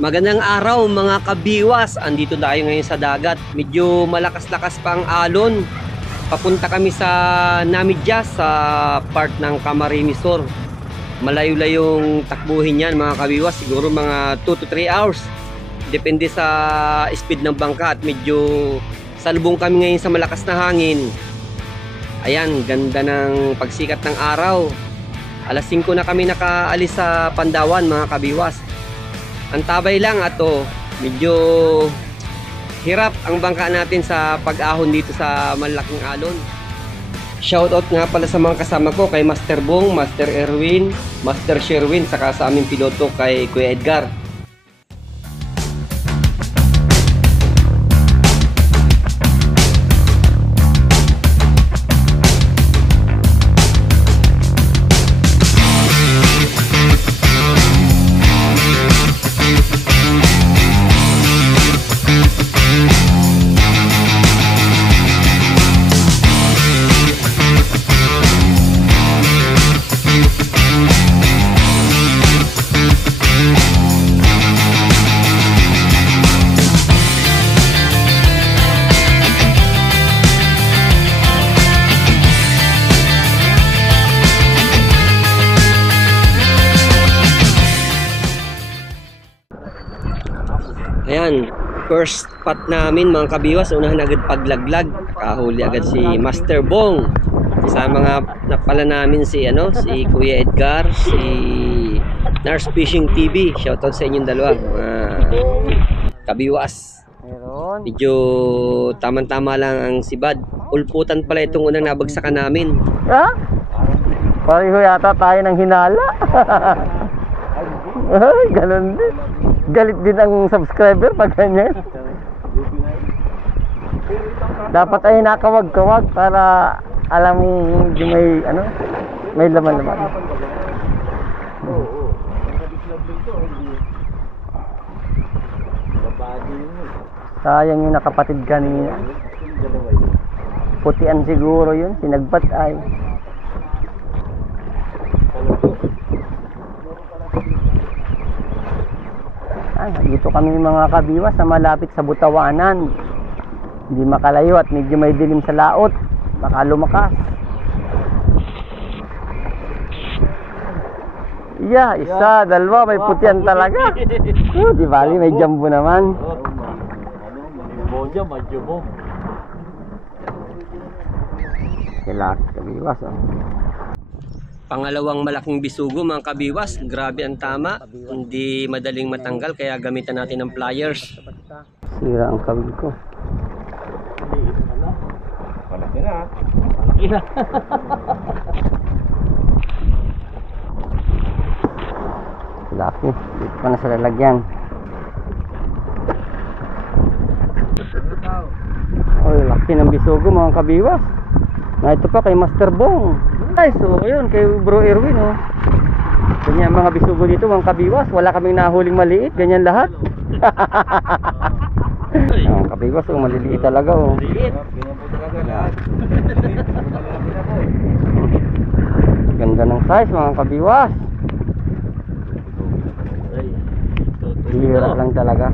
Magandang araw mga kabiwas. Andito tayo ngayon sa dagat. Medyo malakas-lakas pa ang alon. Papunta kami sa Namidja sa part ng Camarines Sur. Malayo-layong takbuhin yan mga kabiwas. Siguro mga 2 to 3 hours. Depende sa speed ng bangka. At medyo salubong kami ngayon sa malakas na hangin. Ayan, ganda ng pagsikat ng araw. Alas 5 na kami nakaalis sa Pandawan mga kabiwas. Ang tabay lang ato, medyo hirap ang bangka natin sa pag-ahon dito sa malaking alon. Shoutout nga pala sa mga kasama ko kay Master Bong, Master Erwin, Master Sherwin, saka sa aming piloto kay Kuya Edgar. Ayan, first spot namin mga kabiwas, unahan agad paglaglag. Kahuli agad si Master Bong. Sa mga napala namin si si Kuya Edgar, si Nars Fishing TV. Shoutout sa inyong dalawa mga kabiwas. Medyo tamang-tama lang ang sibad. Ulputan pala itong unang nabagsakan namin. Ha? Pareho yata tayo ng hinala. Ay, ganun din. Galit din ang subscriber pag ganyan. Dapat ay nakawag-kawag para alam mo may may laman-laman. Sayang yung nakapatid kanina. Putian siguro yun, sinagbat ay. Dito kami mga kabiwas sa malapit sa Butawanan. Hindi makalayo at medyo may dilim sa laot. Baka lumakas. Yeah, isa, dalawa, may putian talaga. Di bali, may jumbo naman. Kailangan kabiwas. Pangalawang malaking bisugo mga kabiwas. Grabe ang tama. Hindi madaling matanggal kaya gamitan natin ng pliers. Sira ang kabig ko. Malaki na. Laki. Dito pa na sa lalagyan. Oh, laki ng bisugo mga kabiwas. Na ito pa kay Master Bong. Ay, so ayun kay Bro Erwin ganyan mga bisugo dito mga kabiwas. Wala kaming nahuling maliit, ganyan lahat. Mga kabiwas, maliliit talaga Ganda ng size mga kabiwas. Hira lang talaga.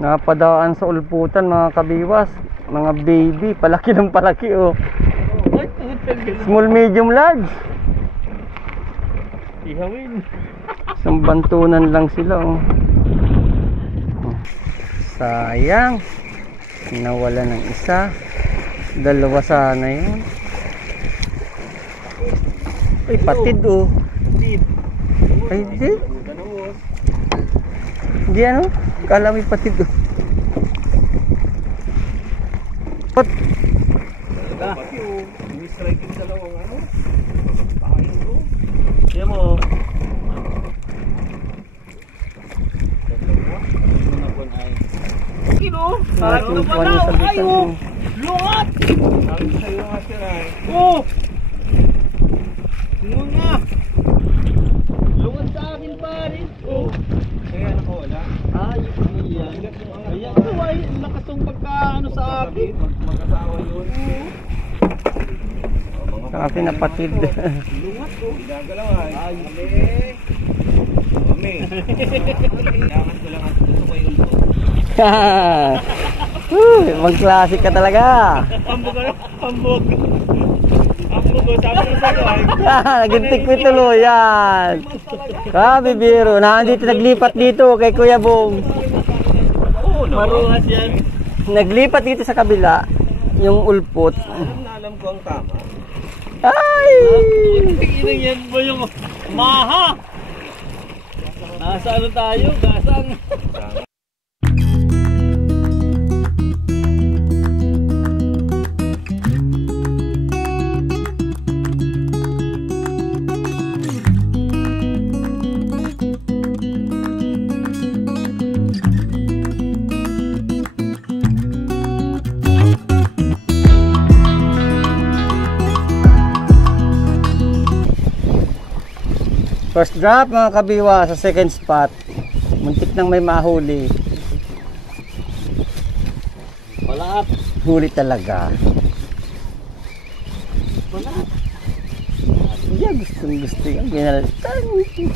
Napadaan sa ulputan mga kabiwas. Mga baby, palaki ng palaki small, medium, large. Ihawin. Isang bantunan lang sila Sayang. Nawala ng isa. Dalawa sana yun. Ay, patid Ay, di. Hindi kala may patid Pot. Strike yung dalawang pahayin ko. Kaya mo kino lungat sabi sa'yo nga sila lungat sa akin pa rin kaya nakawala ayan ito ay nakatong pagka sa akin mag-asawa yun Sa akin napatid. Lungat ko. Gagalawan. Ay. kami. Kailangan ko lang at gusto ko yung ulto. Ibang klase ka talaga. Pambog ano? Pambog. Pambog o sabi ko sa'yo ay. Nagintik ko tuloy yan. Grabe biro. Nandito naglipat dito kay Kuya Bong. Oo, no? Maruhas yan. Naglipat dito sa kabila yung ulpot. Alam ko ang tama. Ay! Tingnan yan mo yung maha. Nasa ano tayo? Gasang. First drop mga kabiwa sa second spot. Muntik nang may mahuli. Wala. Huli talaga. Wala. Yeah, gusto yan.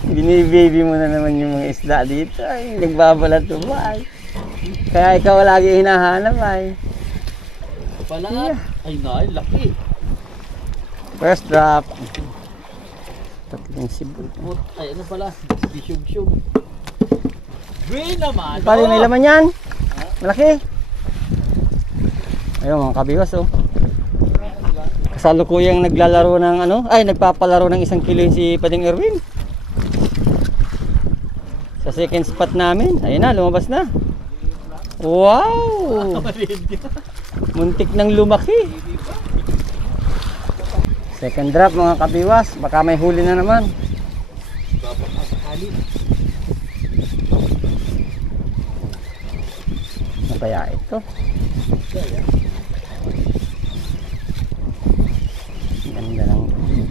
Binibaby mo na naman yung mga isda dito. Ay, nagbabalat mo ba? Kaya ikaw lagi hinahanap ay. Wala. Ay na, laki. First drop. Tatlong sibol. Ay ano pala? Bisyug-syug. Green naman. Pali may laman yan. Malaki. Ayun mga kabiwas oh. Kasalukuyang naglalaro ng ano, ay nagpapalaro ng 1 kilo si Pading Erwin. Sa second spot namin. Ayun na, lumabas na. Wow! Muntik nang lumaki. Second drop mga kabiwas, baka may huli na naman. Ano kaya ito? Ganda ng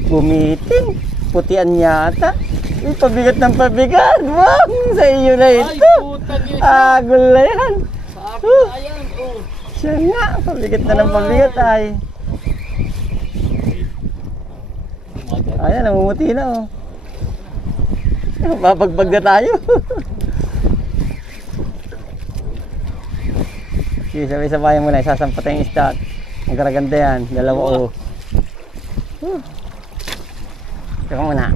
bumiting. Putian yata. Uy, pabigat ng pabigat. Wow! Sa iyo na ito. Ay, putang yun. Agol na yan. Sa akin na yan. Oh. Siya nga, pabigat na ng pabigat ay. Ayan, namumuti na oh. Mapagbag na tayo. Sige, sabay-sabayan mo na. Isasampat yung isda. Ang karaganda yan. Dalawa oh. Teka muna.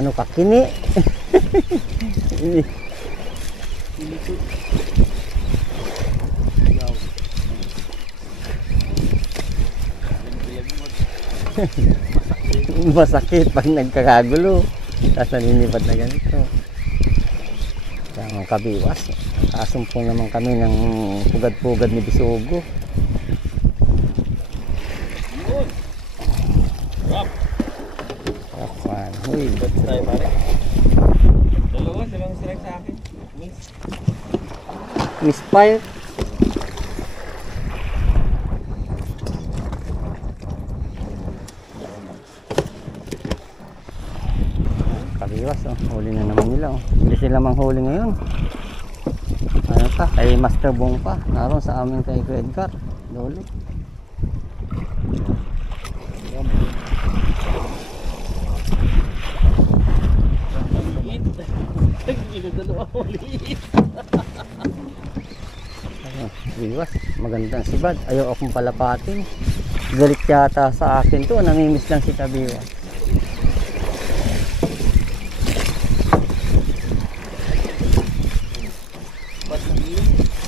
Ano ka? Kini? Masakit pag nagkakagulo. Tapos naninipat na ganito. Kaya mga kabiwas. Kasumpong naman kami ng pugad-pugad ni Bisugo. Kapan. Uy, ba't Tayo pare. Dalawa, dalawang strike sa akin. misfire. Kabiwas oh. Huli na naman nila oh. Hindi sila manghuli ngayon. Ano pa? Kay Master Bong pa. Naroon sa amin kay Kuya Edgar. Dolo. Biwas, magandang sibad. Ayaw akong palapatin. Galit yata sa akin to. Namimiss lang si Kabiwas.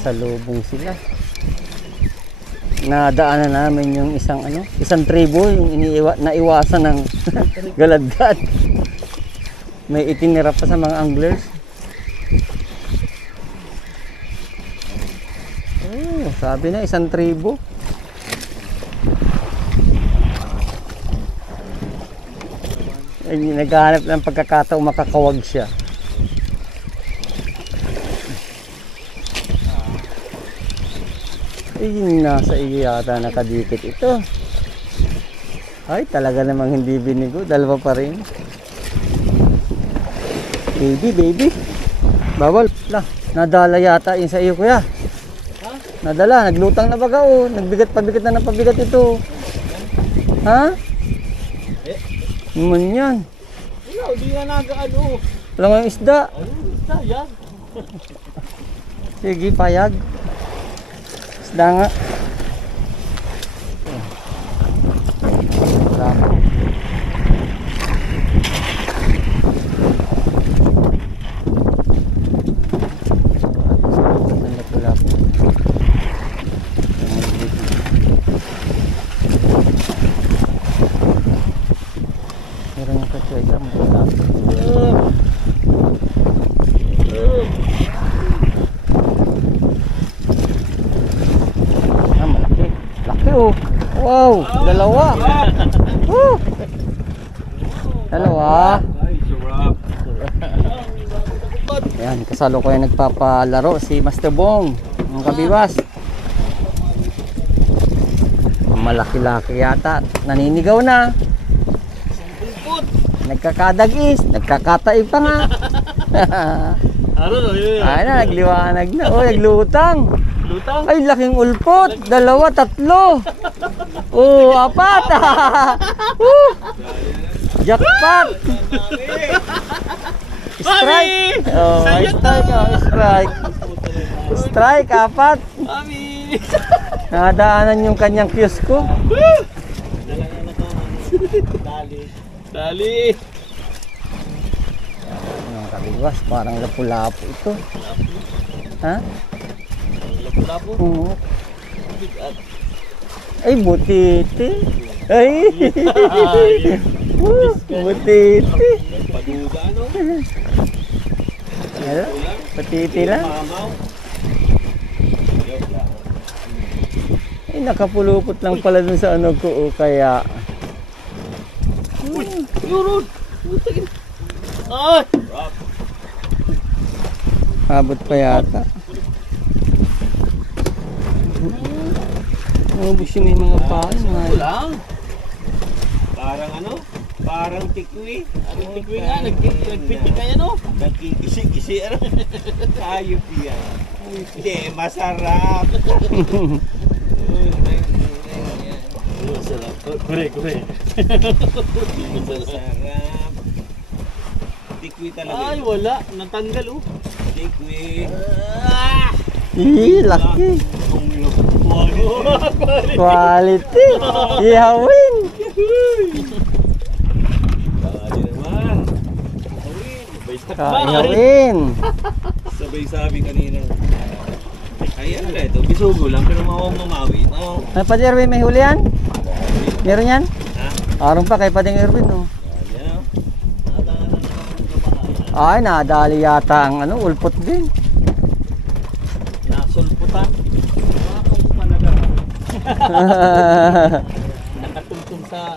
Sa lubong sila. Nadaanan namin yung isang tribo yung naiwasan ng galadgad. May itinira pa sa mga anglers. Oh, sabi na isang tribo. Ay, naghahanap ng pagkakataong makakawag siya. Ay, nasa iyo yata nakadikit ito. Ay, talaga namang hindi binigo. Dalawa pa rin. Baby. Bawal. Nadala yata yun sa iyo, kuya. Nadala. Naglutang na baga, oh. Nagbigat pabigat na ng pabigat ito. Ha? Naman yan. Wala, di nga nag-ano. Wala nga yung isda. Ano, basta yan. Sige, payag. Isda nga. Wala po. Wala po. Meron yung katsuega. Wala po. Ah, malaki. Laki oh. Wow, dalawa. Woo. Dalawa. Ay, sarap. Ayan, kasalo ko yung nagpapalaro si Master Bong. Ang kabiwas. Malaki-laki yata. Naninigaw na. Nagkakadagis. Nagkakataib pa nga. Ano no, yun. Ay na, nagliwanag na. Oh, naglutang. Lutang. Ay, laking ulpot. Dalawa, tatlo. Oh, apat. Jackpot. Strike. Oh, may strike. Oh, strike. Strike, apat. Mami. Nadaanan yung kanyang kiosco. Dali. Dali. Ang kabiwas, parang lapu-lapu ito. Ha? Lapu-lapu. Oo. Ay, butiti. Ay! Butiti. Paduga, ano? Ano? Butiti lang. Mamaw. Ay, nakapulupot lang pala dun sa ano ko. O, kaya... Yurun. Ay! Abot pa yata. Ubus yung may mga paan. Lang. Parang ano? Parang tikwi. Parang tikwi nga. Nagpitik kaya no? Nagkikisi-kisi. Ano? Ayop yan. Hindi, masarap. Masarap. Kure. Masarap. Tikwi talaga. Ay, wala. Natanggal oh. Tikwi. Laki. Quality. Ihawin. Ihawin. Sabay sabi kanina. Ayan na ito. Bisugo lang pero mamawi. No? Ay, Padre Erwin, may huli yan? Meron yan? Ha? Araw pa kay Padre Erwin, no? Ayan. Ay, nadali yata ang ano, ulpot din. Nasulputan. Nakatungtong sa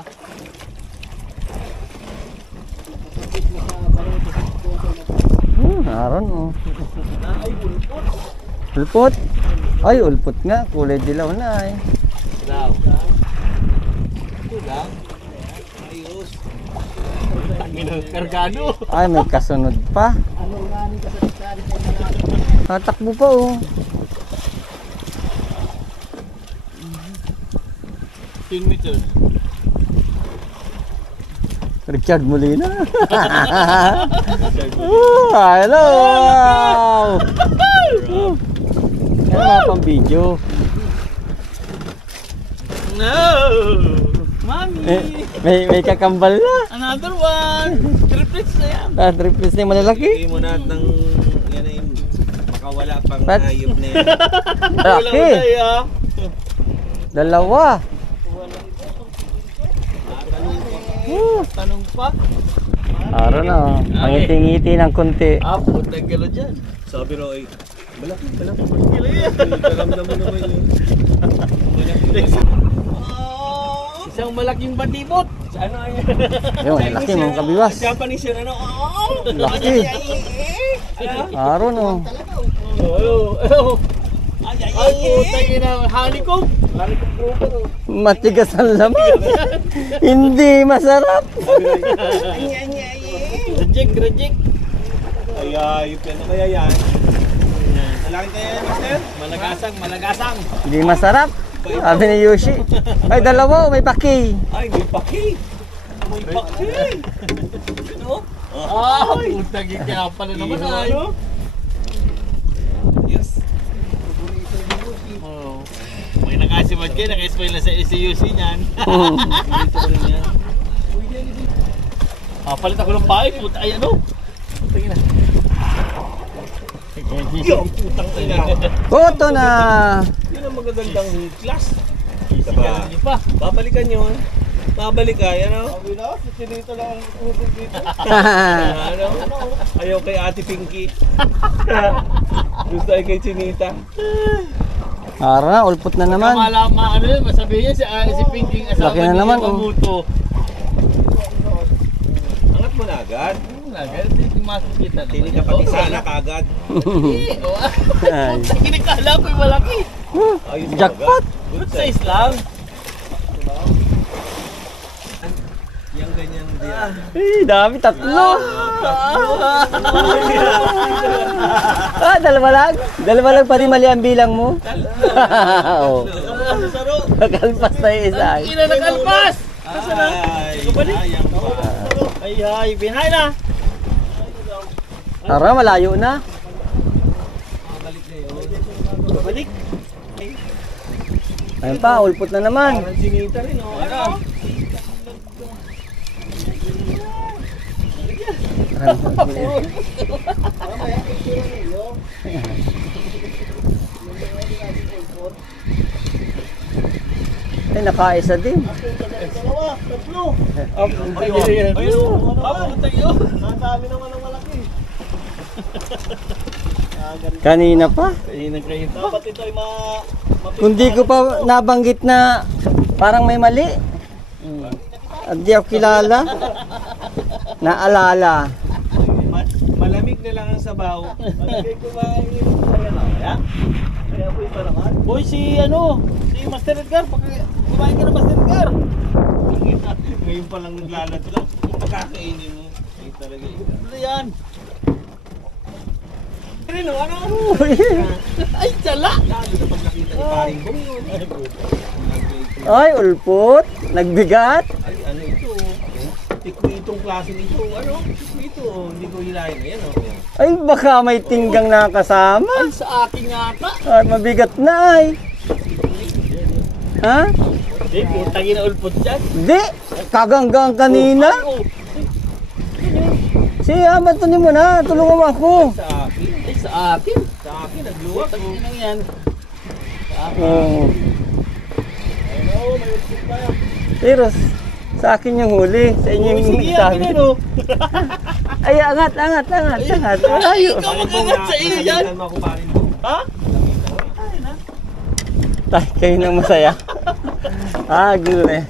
Aron, oh. Ulpot? Ay, ulpot nga. Kulay dilaw na, eh. daw. Ito lang. Ayos. Tangina, kargado. Ay, may kasunod pa. Tatakbo pa, oh. 10 meters. Richard Molina. Oh, hello. Wow. Ano mga pang video? No! Mami! May kakambal na. Another one! Triplets na yan! Triples na yung malalaki. Hindi mo natin ng yan ay makawala pang But- hayop na yan. Laki. Dalawa. Tanong pa? Araw na, oh. Pangiti-ngiti ng konti. Apo, nagkalo dyan. Sabi raw ay, malaki. Kilo yan. Kalamdam mo naman yun. Isang malaking batibot. Sa ano ay? Yung, laki mga kabiwas. Japanese yun, ano? Laki. Araw na, oh. Ay, putang ina, honeycomb. Honeycomb grouper. Matigas ang laman. Hindi masarap. Reject. Ay, ayop yan. Ano kaya yan? Malaki kaya yan, Master? Malagasang. Hindi masarap. Sabi ni Yoshi. Ay, dalawa, oh, may paki. Ay, may paki. May paksin! Ano? Putang kaya pala naman ay. Yes. Oh. May nakasimad kayo, naka-smile na sa SUC niyan. Dito ko lang yan. Palit ako ng bahay, puta ay ano? Putang ina. Yung putang ina. Koto na. Yun ang magagandang class. Sigaran niyo pa. Babalikan yun. Babalik ka, ano? Sabi na, si Chinito lang ang tubig dito. Ano? Ayaw kay Ate Pinky. Gusto ay kay Chinita. Ara, ulpot na naman. Malama ano yun, masabihin niya si Pinking asawa Laki na naman, oh. Mamuto. Angat mo na agad. Agad, hindi makikita naman. Hindi ka pati sana kagad. Ay. Kinikala ko yung malaki. Ayos mo Jackpot. agad. Good size lang. Yang ganyan diyan. Dami, tatlo. Dalawa lang. Dalawa lang pa rin mali ang bilang mo. Oo. Saro. Kalpas na yung isa. Ina nakalpas! Ay, sayang pa. Ay, binahay na. Ara, malayo na. Balik. Ayun pa, ulpot na naman. Parang Chinita rin, oh. Ano? Ay, nakaisa din. Ayun. Putang yun. Nasabi naman ang malaki. Kanina pa. Dapat ito ay Kung di ko pa nabanggit na parang may mali. At di ako kilala. Naalala. Malamig na lang ang sabaw. Malagay ko ba ang kaya? Kaya po iba naman. Boy, si Master Edgar, kumain ka na Master Edgar. Ngayon pa lang naglalat lang. Pagkakainin mo. Ay talaga yun. Ano yan? Ano? Ano? Ay, tsala! Lalo na pag nakita ni Paring Bong yun. Ay, ulpot. Nagbigat. Ay, ano ito? Tikwitong klase nito. Ano? Tikwito. Hindi ko hilahin. Ayan o. Ay, baka may tinggang nakasama. Ay, sa akin yata. Ay, mabigat na ay. Ha? Hindi, putang ina ulpot dyan. Di. Kaganggang kanina. Oh, Siya, matunin mo na. Tulungan mo ako. Sa akin. ay, sa akin. Sa akin. Nagluwag. Putang ina yan. Oo. Ano? May ulit pa. Pero sa akin yung huli. Sa inyo yung Sige, akin nagsabi. ano. Ay, angat. Malayo. Ikaw mag-angat sa iyo yan. Pagkakalitan mo ako Paring Bong. Ha? Tayo kayo ng masaya. Gulo eh.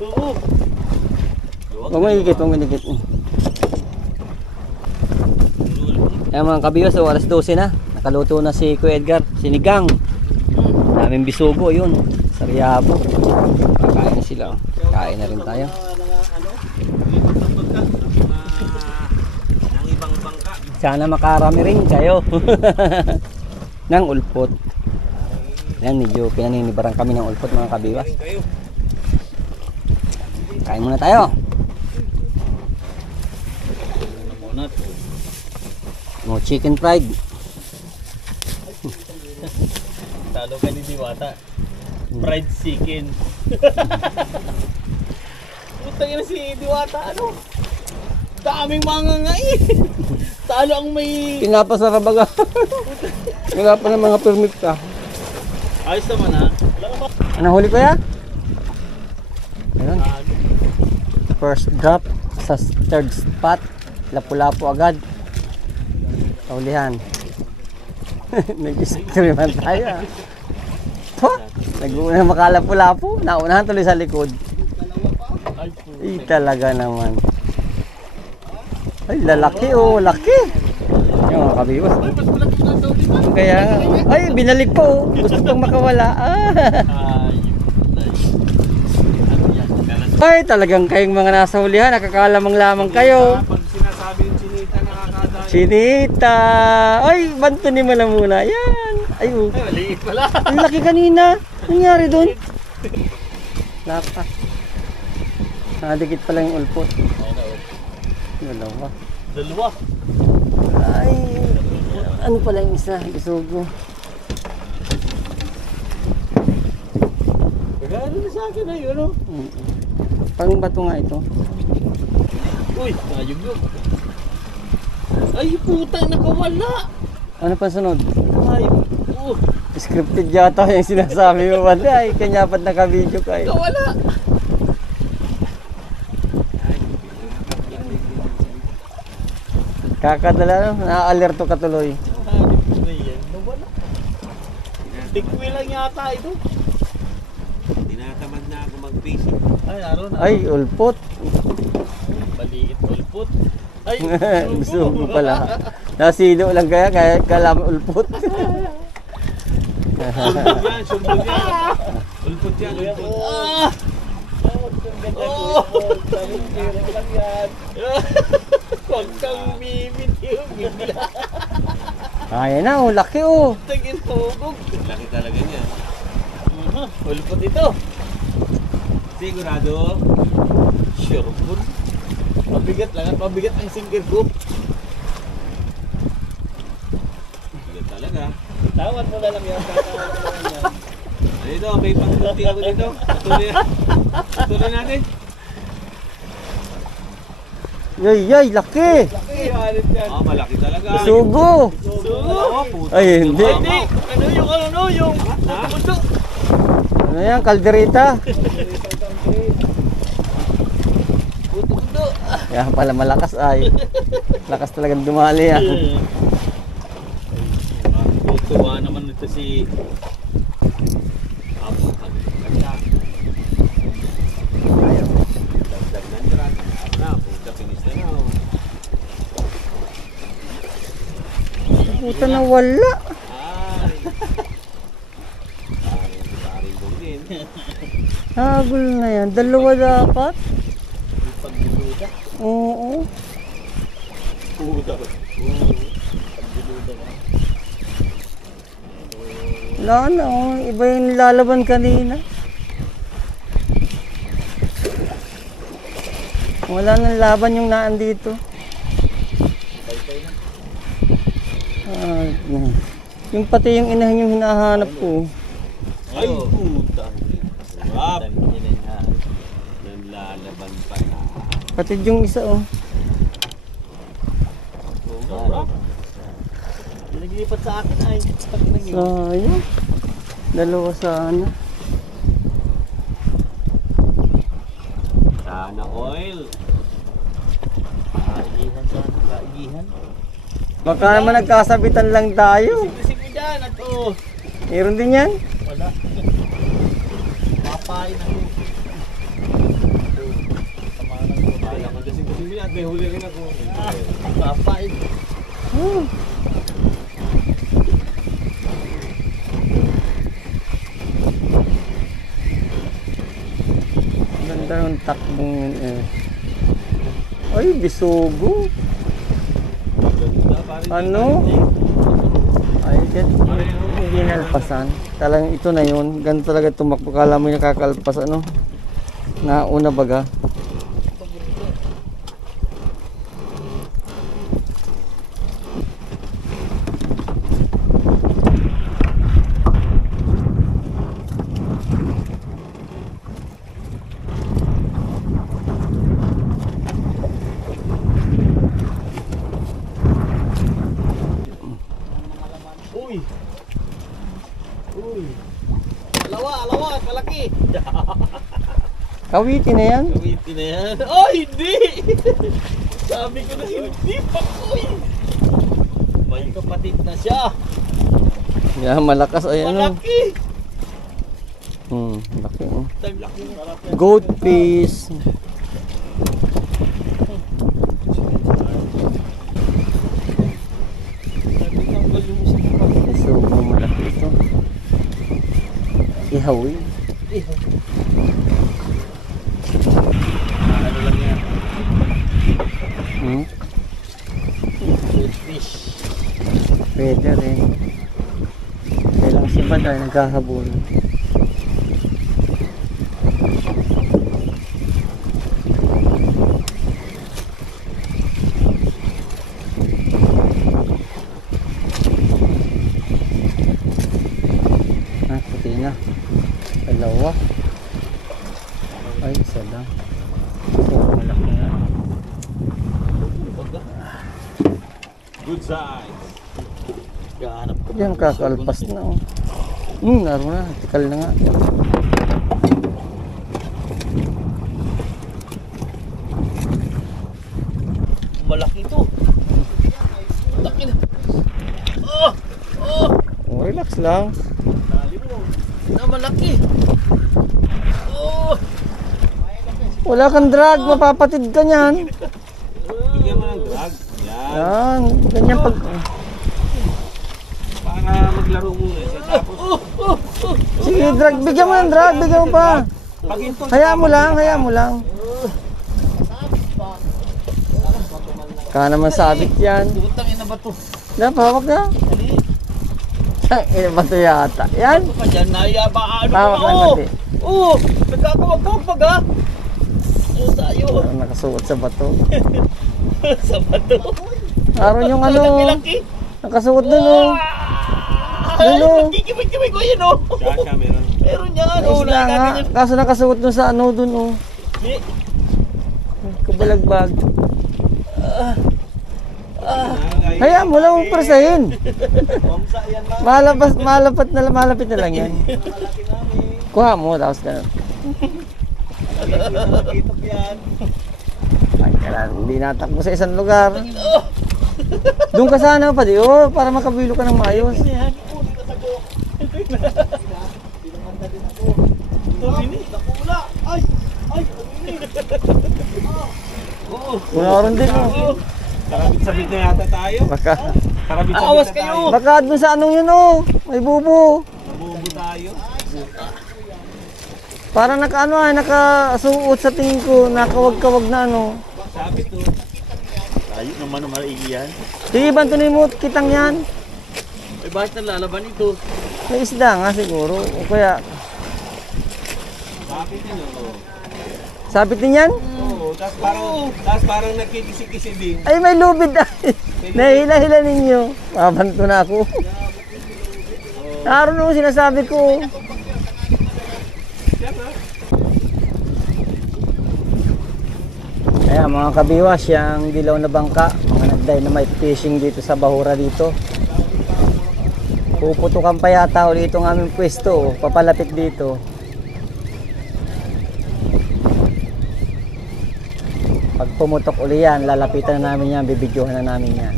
Oo. Pumigikit. Ayan mga kabiyos, so alas 12 na. Nakaluto na si Kuya Edgar. Sinigang. Daming bisugo yun. Sariabo. Kakain na sila. Kain na rin tayo. Ng ibang bangka. Sana makarami rin kayo. Nang ulpot. Yan, medyo pinaninibarang kami ng ulpot mga kabiwas. Kayo. Kain muna tayo. Oh, chicken fried. Talo ka ni Diwata. Fried chicken. Putang ina si Diwata, ano? Daming mga nga eh. Talo ang may... Pinapasara baga. Wala pa ng mga permit ka. Ayos naman ha. Ano huli ko ya? Ayun. First drop sa third spot. Lapu-lapu agad. Kaulihan. Nag-screaman tayo. Nag-uunang makalapu-lapu. Naunahan tuloy sa likod. Ay talaga naman. Ay lalaki oh. Laki. Yung mga kabiwas. Kaya nga. Ay binalik po oh. Gusto pang makawala. Ay talagang kayong mga nasa hulihan. Nakakalamang lamang kayo. Pag sinasabi yung Chinita, nakakadaan. Chinita! Ay, bantunin mo na muna. Yan! Ay, oh. Ay, maliit pala. Ang laki kanina. Ano nangyari doon? Lapa. Nadikit pala yung ulpot. Ayun na, oh. Dalawa. Dalawa. Ay, ano pala yung isa? Bisugo. Pagano na sa akin na yun, oh. Pang bato nga ito. Uy, nayugyog. Ay, putang nakawala. Ano pa sunod? Ay, Scripted yata yung sinasabi mo. Wala ay kanya pat naka-video ka eh. nakawala. Kakadala no? Na-alerto ka tuloy. Hanip ko na yan. Nawala. Tikwi lang yata ito. Tinatamad na ako mag-fishing. Ay, naroon na. Ay, ulpot. Maliit ulpot. Ay, Bisugo pala. Nasilo lang kaya kalam ulpot. Sumbol yan, sumbol yan. Ulpot yan, ulpot. Ah! Oh! lang yan. Huwag kang bibitiw, bigla. Kaya na, oh, laki oh. Tagin tugog. Laki talaga niya. Ulpot ito. Sigurado. Sure po. Mabigat lang at mabigat ang sinker ko. Yan talaga. Tawad mo na lang yan. Tatawad mo lang yan. Dito, may pangkunti ako dito. Patuloy natin. Yay, laki. Halit yan. Ah, malaki talaga. Bisugo. Oh, puta. Ay, hindi. Hindi. Ano yung puto. Ano yan, kalderita? Puto. Kaya pala malakas ay. Lakas talagang dumali yan. Tuwa naman ito si Apo, ganda. Dagdag ng drag. Na, puta, finish na na. Oh. Puta na wala. Ay. Paring din. Habol na yan. Dalawa dapat. pagdududa. Oo. Puta. Pagdududa ka. Wala na oh. Iba yung nilalaban kanina. Wala nang laban yung naan dito. Ah, yung pati yung inahin yung hinahanap ko. Ay, puta. Sarap. Tangina. Nanlalaban pa na. Pati yung isa oh. Sarap. Naglipat sa akin ay pag nangin. Sayang. Dalawa sana. Sana oil. Kaigihan sana, kaigihan. Baka naman nagkasabitan lang tayo. Sip mo dyan at oh. Meron din yan. Wala. Papain ako. Tama lang ko. Kaya ko kasing niya at may huli rin ako. Papain. Oh. Ganda ng takbong yun eh. Ay, bisugo. Ganda, pare. Ano? Ay, hindi nalpasan. Talagang ito na yun. Ganun talaga tumakbo. Kala mo yung nakakalpas ano? Nauna baga. Uy. Uy. Alawa, kalaki. Kawitin na yan. Gamitin na yan. Oh, hindi! Sabi ko na hindi pa ko eh. May kapatid na siya. Yan, malakas ay ano. Malaki. Laki oh. Taglaki. Goat please. Bisugo malaki ito. Ihawin. Ano lang yan? Good fish. Pwede rin. Kailang si Bad ay naghahabol. Good size. Gahanap ko. Yan, kakalpas na. Oh. Naroon na. Tikal na nga. Malaki to. Laki na. Oh! Oh! Oh, relax lang. Na malaki. Oh! Wala kang drag. Mapapatid ka niyan. Bigyan mo ng drag. Yan. Yan. Ganyan pag... Para maglaro muna siya. Tapos, Sige, drag. Bigyan mo ng drag. Bigyan mo pa. pag ito, Hayaan mo lang. Hayaan mo lang. Kaya naman sabit yan. Putang ina ba to? Napahawak na. Ina ba ito yata? Yan. Ano pa dyan? Nayabaan mo. Hawak lang Oo! natin. Oo! Nagkakawag-kawag pag ha? Oo tayo. Nakasuot sa bato. Sa bato. Aron yung ano. Laki-laki. Nakasuot dun oh. Ay, Ano? magkikimik-kimik ko yun oh. siya meron. Meron yan. Ayos Oh, lang ha. nakakaganyan. Kaso nakasuot dun sa ano dun oh. Di. Kabalagbag. Ay, Hayaan mo lang persahin. Bangsa yan lang. Malapit na lang yan. Kuha mo tapos ganun. Nakitap yan. Ay, kailan, hindi natakbo sa isang lugar. Doon ka sana pa di oh, para makabilo ka ng maayos. Yan. Oh, di kasago. Ito, bini. Nakula. Ay! Ay! Oo. Kunaron din oh. Karabit-sabit na yata tayo. Baka, Karabit-sabit Awas na kayo. tayo. baka dun sa anong yun oh. May bubo. Nabubo tayo. Para nakaano ay nakasuot sa tingin ko, nakawag-kawag na ano. Sabi to. Tayo naman ang maigi yan. Sige, bantunin mo kitang yan. Ay, bakit nalalaban ito? May isda nga siguro. O kaya, Sabi din oh. sabit din yan? Oo, tapos parang nagkikisi-kisi din. Ay, may lubid ay. Nahila-hila ninyo. Mabanto na ako. Naroon mo sinasabi ko. Ayan mga kabiwas, yung dilaw na bangka, mga nag-dynamite fishing dito sa Bahura dito. Puputukan pa yata ulit itong aming pwesto, papalapit dito. Pag pumutok uli yan, lalapitan na namin yan, bibidyohan na namin yan.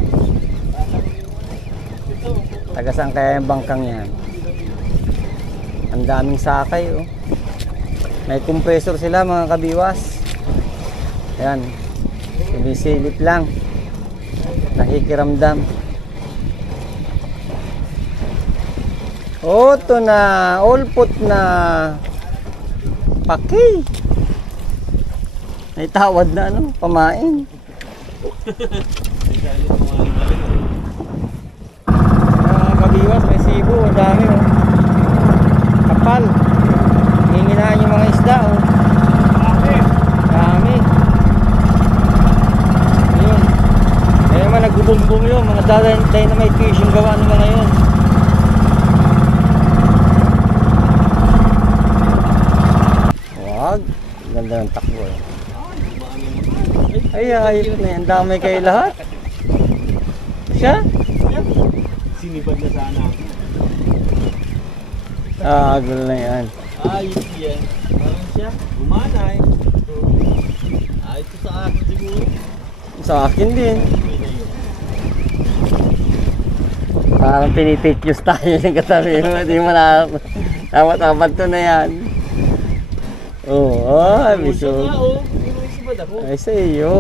Tagasang kaya yung bangkang yan. Ang daming sakay oh. May compressor sila mga kabiwas. Ayan, sumisilip lang, nakikiramdam. Oto na, all put na. Paki. May tawad na ano, pamain. Mga kabiwas, may sibo, ang dami oh. Kapal. Hinginahan yung mga isda oh. Dami. Ayun. Kaya naman nagbubumbum yun, mga dynamite fishing gawa ng mga yun. Wag. Ganda ng takbo eh. Ay, ayos na yan. Damay kayo lahat. Siya? Sinibad na sana. Gulo na yan. Ayos yan. Parang siya. Umanay. Ayos ito sa akin siguro. Sa akin din. Parang pinitikyos tayo ng katabi mo. Hindi mo na tamat-tamat to na yan. Oo, ay, Siya biso. nga oh. Hindi mo isibad ako. Ay, sa iyo.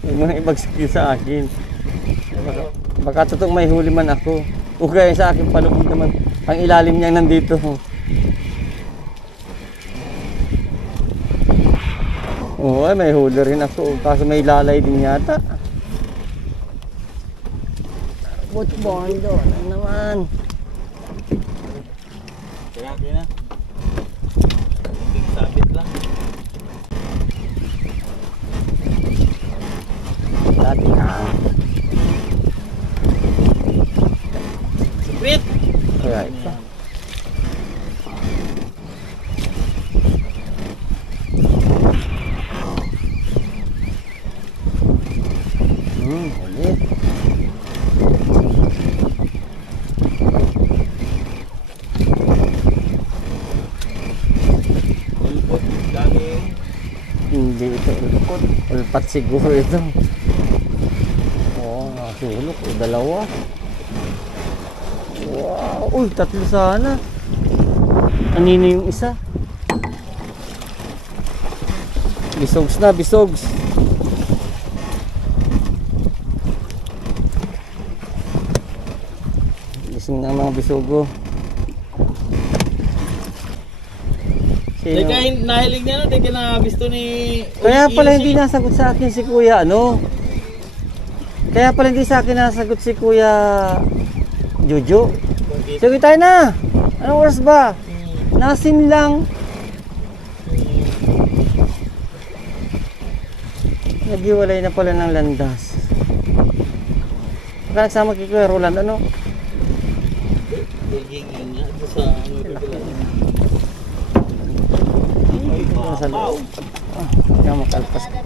Huwag mo na ibagsak yun sa akin. Baka totoong may huli man ako. O kaya sa akin palubog naman. Ang ilalim niya nandito. Oo, ay, may huli rin ako. Kaso may lalay din yata. Butbon doon. Ano naman? Kaya, kaya na. Hindi sabit lang. Dati na. Sipit! Kaya ito. Ulit. Salpat siguro ito. Oo, nakasulok. Dalawa. Wow. Uy, tatlo sana. Anino yung isa? Bisogs na, bisogs. Gising na ang mga bisogo. Sino? Teka, nahilig niya na, teka na gusto ni... Kaya pala hindi nasagot sa akin si Kuya, ano? Kaya pala hindi sa akin nasagot si Kuya Jojo. Sige tayo na! Anong oras ba? Nasin lang. Naghiwalay na pala ng landas. Baka nagsama kay Kuya Roland, ano? Giging nga ito sa ano ito Sa loob. Kaya makalpas ko.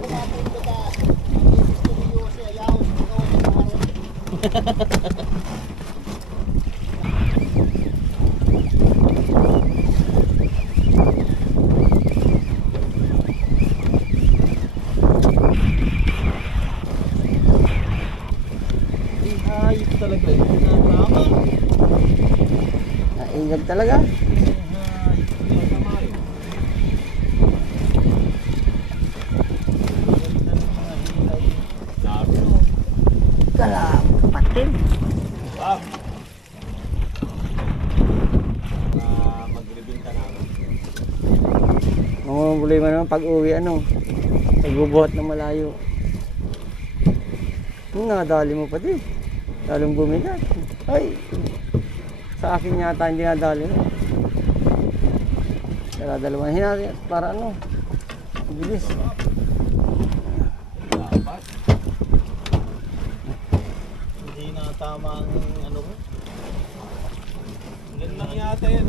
Hayop talaga yun. Tama. Naingag talaga. Kalam, kapatid. Magbibinta na ako. Mga problema naman pag uwi, ano? Pagbubuhat na malayo. Nadali mo pa din. Lalong bumigat. Ay! Sa akin yata hindi nadali na. Kaya dalawahin natin para ano? Bilis. Hindi na tama ang ano ko. Yan lang yata yan.